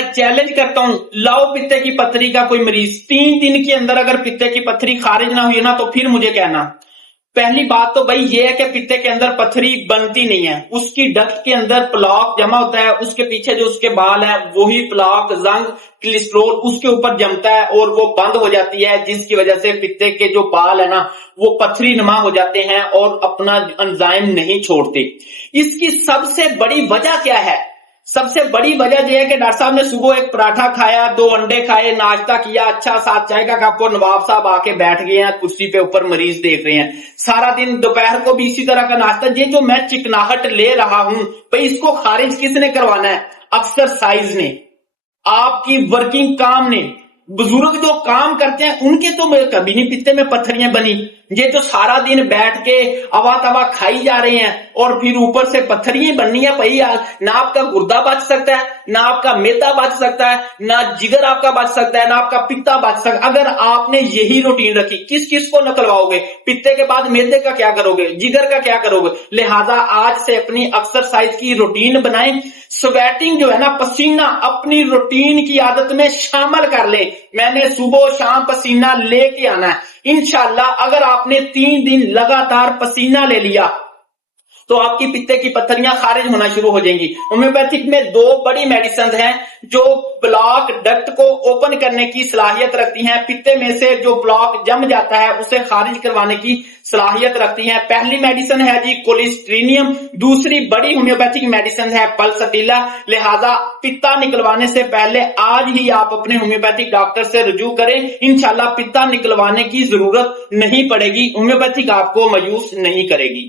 میں چیلنج کرتا ہوں، لاؤ پتے کی پتھری کا کوئی مریض، 3 دن کے اندر اگر پتے کی پتھری خارج نہ ہوئی نا تو پھر مجھے کہنا۔ پہلی بات تو بھائی یہ ہے کہ پتے کے اندر پتھری بنتی نہیں ہے، اس کی ڈکٹ کے اندر پلاک جمع ہوتا ہے، اس کے پیچھے جو اس کے بال ہے وہی پلاک، زنگ، کلیسٹرول اس کے اوپر جمتا ہے اور وہ بند ہو جاتی ہے، جس کی وجہ سے پتے کے جو بال ہے نا وہ پتھری نما ہو جاتے ہیں اور اپنا انزائم نہیں چھوڑتے۔ اس کی سب سے بڑی وجہ کیا ہے؟ سب سے بڑی وجہ یہ ہے کہ ڈاکٹر صاحب نے صبح ایک پراٹھا کھایا، 2 انڈے کھائے، ناشتہ کیا اچھا، ساتھ چائے کا کپ، اور نواب صاحب آ کے بیٹھ گئے ہیں کرسی پہ اوپر مریض دیکھ رہے ہیں، سارا دن دوپہر کو بھی اسی طرح کا ناشتہ۔ یہ جو میں چکناہٹ لے رہا ہوں بھئی اس کو خارج کس نے کروانا ہے؟ ایکسرسائز نے، آپ کی ورکنگ کام نے۔ بزرگ جو کام کرتے ہیں ان کے تو کبھی نہیں پتے میں پتھریاں بنی، یہ تو سارا دن بیٹھ کے اوا توا کھائی جا رہے ہیں اور پھر اوپر سے پتھریاں بننی ہیں۔ بھائی نہ آپ کا گردہ بچ سکتا ہے، نہ آپ کا میدا بچ سکتا ہے، نہ جگر آپ کا بچ سکتا ہے، نہ آپ کا پتا بچ سکتا ہے۔ اگر آپ نے یہی روٹین رکھی، کس کس کو نکلواؤ گے؟ پتے کے بعد میدے کا کیا کرو گے؟ جگر کا کیا کرو گے؟ لہٰذا آج سے اپنی ایکسرسائز کی روٹین بنائیں، سویٹنگ جو ہے نا، پسینہ اپنی روٹین کی عادت میں شامل کر لیں۔ میں نے صبح و شام پسینہ لے کے آنا ہے انشاءاللہ۔ اگر آپ نے 3 دن لگاتار پسینہ لے لیا تو آپ کی پتے کی پتھریاں خارج ہونا شروع ہو جائیں گی۔ ہومیوپیتھک میں 2 بڑی میڈیسنز ہیں جو بلاک ڈکٹ کو اوپن کرنے کی صلاحیت رکھتی ہیں، پتے میں سے جو بلاک جم جاتا ہے اسے خارج کروانے کی صلاحیت رکھتی ہیں۔ پہلی میڈیسن ہے جی کولیسٹرینیم، دوسری بڑی ہومیوپیتھک میڈیسن ہے پلسٹیلا۔ لہذا پتا نکلوانے سے پہلے آج ہی آپ اپنے ہومیوپیتھک ڈاکٹر سے رجوع کریں، انشاءاللہ پتا نکلوانے کی ضرورت نہیں پڑے گی، ہومیوپیتھک آپ کو مایوس نہیں کرے گی۔